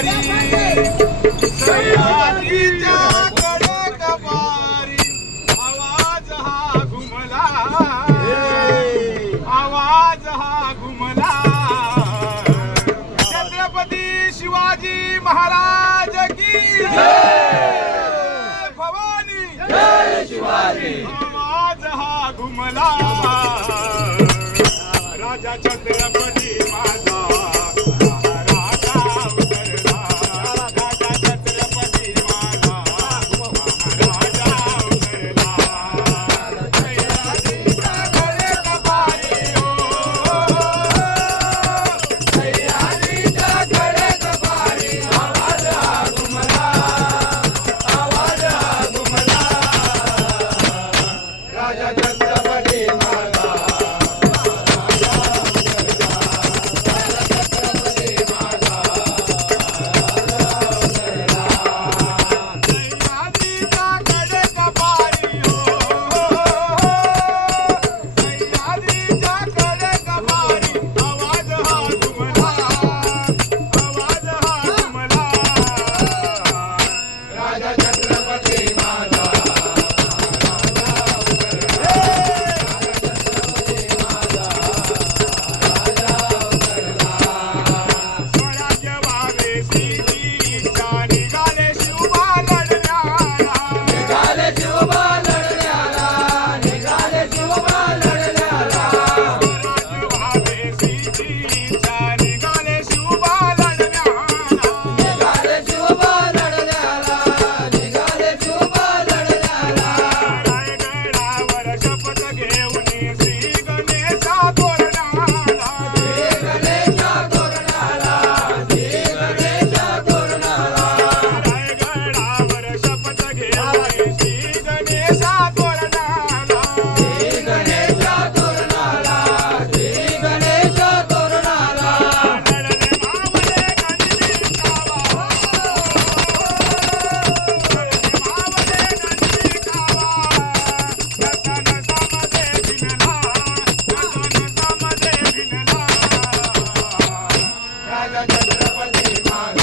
पारी सह्याद्रीच्या कडक पारी आवाज हा घुमला आवाज हा घुमला छत्रपती शिवाजी महाराज की भवानी जय शिवाजी आवाज हा घुमला राजा छत्रपती माझा महाराजा उतरला राजा छत्रपती माझा महाराजा उतरला सह्याद्रीच्या कडक पारी सह्याद्रीच्या कडक पारी आवाज हा घुमला आवाज हा घुमला राजा छत्रपती माझा सह्याद्रीच्या कडक पारी सह्याद्रीच्या कडक पारी आवाज हा घुमला आवाज हा घुमला राजा छत्रपती माझा स्वराज्य व्हावे सिद्धीच्या निघाले शिवबा लढण्याला निघाले शिवबा लढण्याला निघाले शिवबा लढण्याला स्वराज्य व्हावे सिद्धीच्या निघाले शिवबा लढण्याला निघाले शिवबा लढण्याला निघाले शिवबा लढण्याला रायगडावर शपथ घेऊन श्री गणेशा तोरणाला गणेशा तोरणाला श्री गणेशा तोरणाला रायगडावर शपथ घेऊन श्री गणेशा तोरणाला श्री गणेशा तोरणाला श्री गणेशा तोरणाला लढले मावळे गणित कावा लढले मावळे गणित कावा नसा नसामध्ये भिनला नसा नसामध्ये भिनला राजा छत्रपती माझा